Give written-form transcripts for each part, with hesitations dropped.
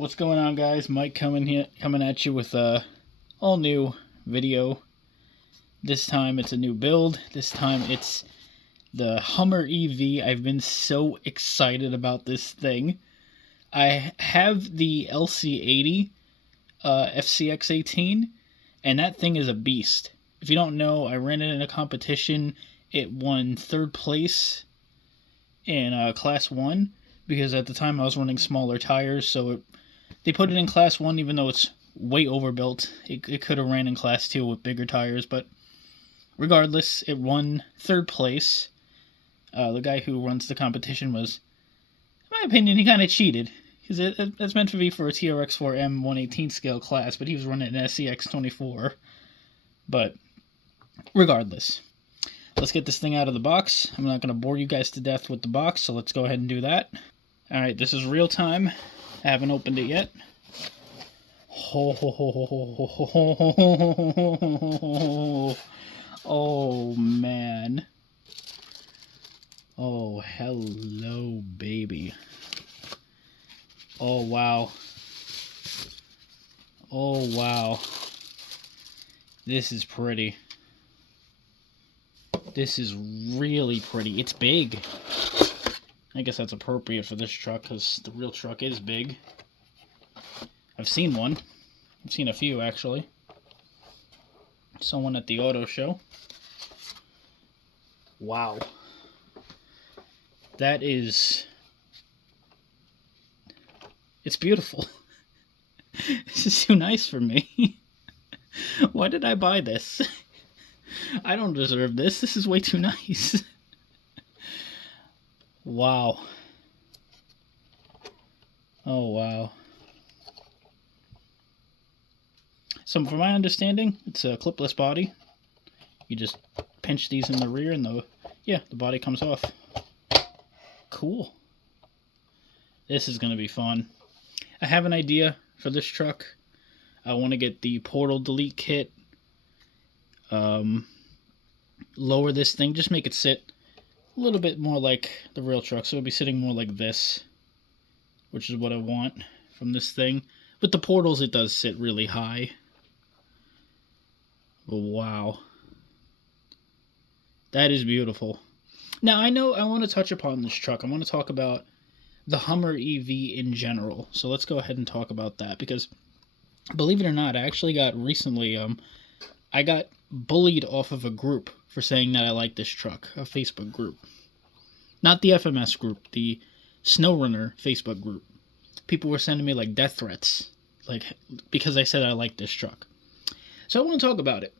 What's going on, guys? Mike coming at you with a all new video. This time it's a new build. This time it's the Hummer EV. I've been so excited about this thing. I have the LC80 FCX18, and that thing is a beast. If you don't know, I ran it in a competition. It won 3rd place in Class 1, because at the time I was running smaller tires, so they put it in Class 1 even though it's way overbuilt. It could have ran in Class 2 with bigger tires, but regardless, it won 3rd place. The guy who runs the competition was, in my opinion, he kind of cheated, because it's meant to be for a TRX4M 118 scale class, but he was running an SCX24. But regardless, let's get this thing out of the box. I'm not going to bore you guys to death with the box, so let's go ahead and do that. Alright, this is real time. I haven't opened it yet. Oh, man. Oh, hello, baby. Oh, wow. Oh, wow. This is pretty. This is really pretty. It's big. I guess that's appropriate for this truck, because the real truck is big. I've seen one. I've seen a few, actually. Saw one at the auto show. Wow. That is... It's beautiful. This is too nice for me. Why did I buy this? I don't deserve this. This is way too nice. Wow. Oh, wow. So, from my understanding, it's a clipless body. You just pinch these in the rear and the body comes off. Cool. This is going to be fun. I have an idea for this truck. I want to get the portal delete kit. Lower this thing, just make it sit a little bit more like the real truck, so it'll be sitting more like this, which is what I want from this thing. With the portals, it does sit really high. But wow. That is beautiful. Now, I know I want to touch upon this truck. I want to talk about the Hummer EV in general. So let's go ahead and talk about that, because believe it or not, I actually got recently, I got bullied off of a group for saying that I like this truck, a Facebook group. Not the FMS group, the SnowRunner Facebook group. People were sending me like death threats, like, because I said I like this truck. So I want to talk about it.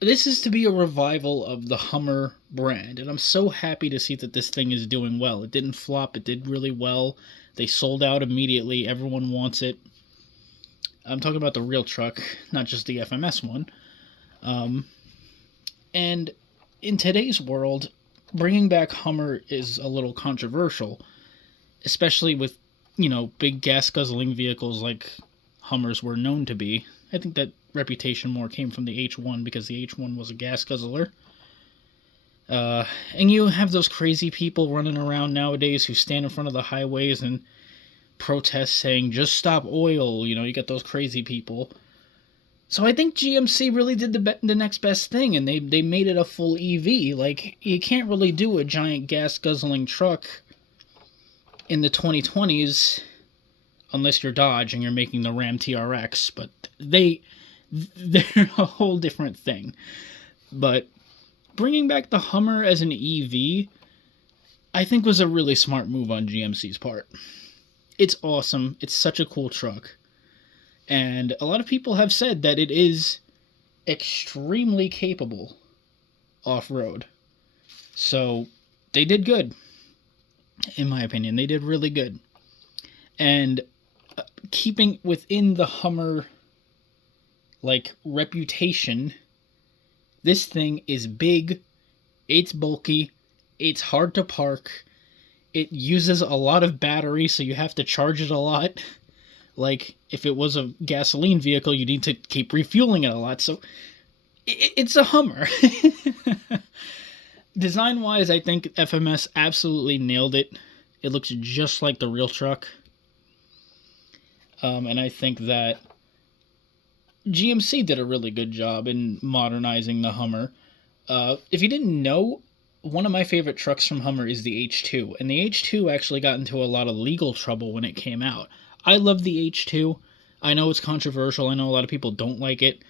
This is to be a revival of the Hummer brand, and I'm so happy to see that this thing is doing well. It didn't flop, it did really well. They sold out immediately, everyone wants it. I'm talking about the real truck, not just the FMS one. And in today's world, bringing back Hummer is a little controversial, especially with, big gas-guzzling vehicles like Hummers were known to be. I think that reputation more came from the H1, because the H1 was a gas guzzler. And you have those crazy people running around nowadays who stand in front of the highways and protest saying, just stop oil. You got those crazy people. So I think GMC really did the next best thing, and they made it a full EV. Like, you can't really do a giant gas-guzzling truck in the 2020s unless you're Dodge and you're making the Ram TRX, but they're a whole different thing. But bringing back the Hummer as an EV, I think was a really smart move on GMC's part. It's awesome. It's such a cool truck. And a lot of people have said that it is extremely capable off-road. So they did good. In my opinion, they did really good. And keeping within the Hummer reputation, this thing is big, it's bulky, it's hard to park, it uses a lot of battery, so you have to charge it a lot. Like, if it was a gasoline vehicle, you need to keep refueling it a lot, so it's a Hummer. Design-wise, I think FMS absolutely nailed it. It looks just like the real truck. And I think that GMC did a really good job in modernizing the Hummer. If you didn't know, one of my favorite trucks from Hummer is the H2, and the H2 actually got into a lot of legal trouble when it came out. I love the H2. I know it's controversial. I know a lot of people don't like it,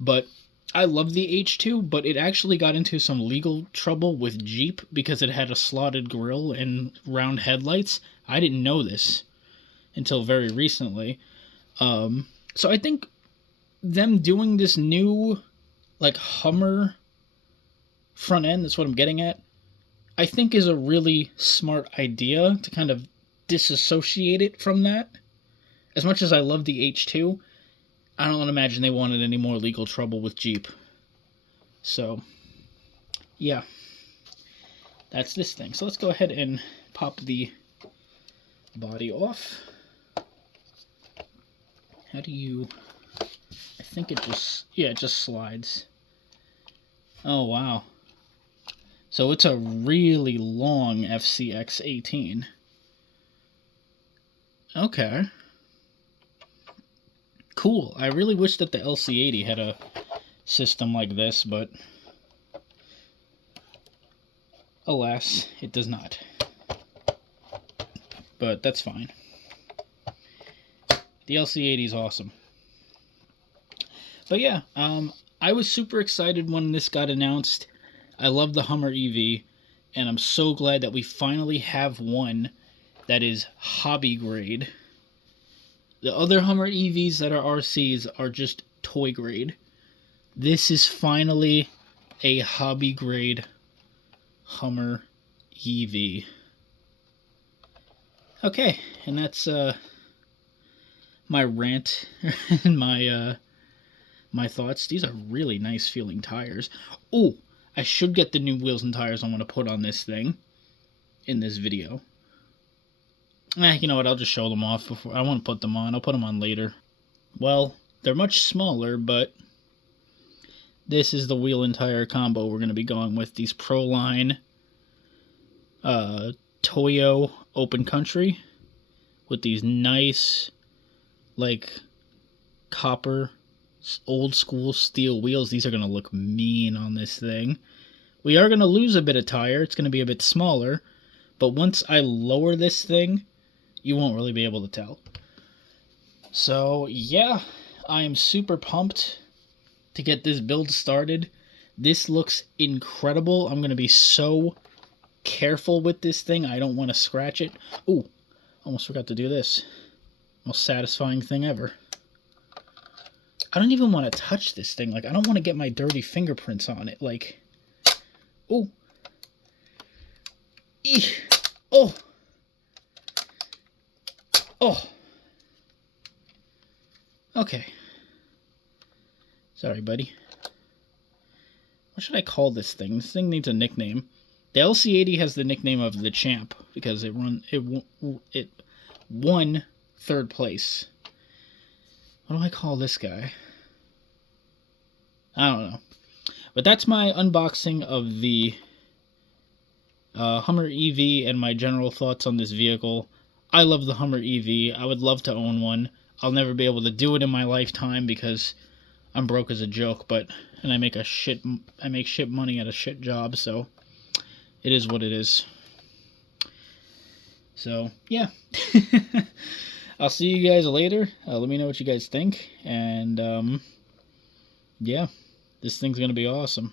but I love the H2, but it actually got into some legal trouble with Jeep because it had a slotted grille and round headlights. I didn't know this until very recently. So I think them doing this new, like, Hummer front end, that's what I'm getting at, I think is a really smart idea to kind of disassociate it from that. As much as I love the H2, I don't imagine they wanted any more legal trouble with Jeep. So, yeah. That's this thing. So let's go ahead and pop the body off. How do you... I think it just... Yeah, it just slides. Oh, wow. So it's a really long FCX18. Okay. Cool. I really wish that the LC80 had a system like this, but alas, it does not. But that's fine. The LC80 is awesome. But yeah, I was super excited when this got announced. I love the Hummer EV, and I'm so glad that we finally have one that is hobby grade. The other Hummer EVs that are RCs are just toy grade. This is finally a hobby grade Hummer EV. Okay, and that's my rant and my thoughts. These are really nice feeling tires. Oh, I should get the new wheels and tires I want to put on this thing in this video. You know what, I'll just show them off before I want to put them on. I'll put them on later. Well, they're much smaller, but this is the wheel and tire combo we're going to be going with. These Proline Toyo Open Country with these nice, like, copper, old school steel wheels. These are going to look mean on this thing. We are going to lose a bit of tire. It's going to be a bit smaller, but once I lower this thing, you won't really be able to tell. So, yeah, I am super pumped to get this build started. This looks incredible. I'm going to be so careful with this thing. I don't want to scratch it. Ooh, almost forgot to do this. Most satisfying thing ever. I don't even want to touch this thing. Like, I don't want to get my dirty fingerprints on it. Like, ooh. Eesh. Oh. Oh. Okay. Sorry, buddy. What should I call this thing? This thing needs a nickname. The LC80 has the nickname of the Champ because it won third place. What do I call this guy? I don't know. But that's my unboxing of the Hummer EV and my general thoughts on this vehicle. I love the Hummer EV. I would love to own one. I'll never be able to do it in my lifetime because I'm broke as a joke, and I make shit money at a shit job, so it is what it is. So, yeah. I'll see you guys later. Let me know what you guys think, and yeah, this thing's gonna be awesome.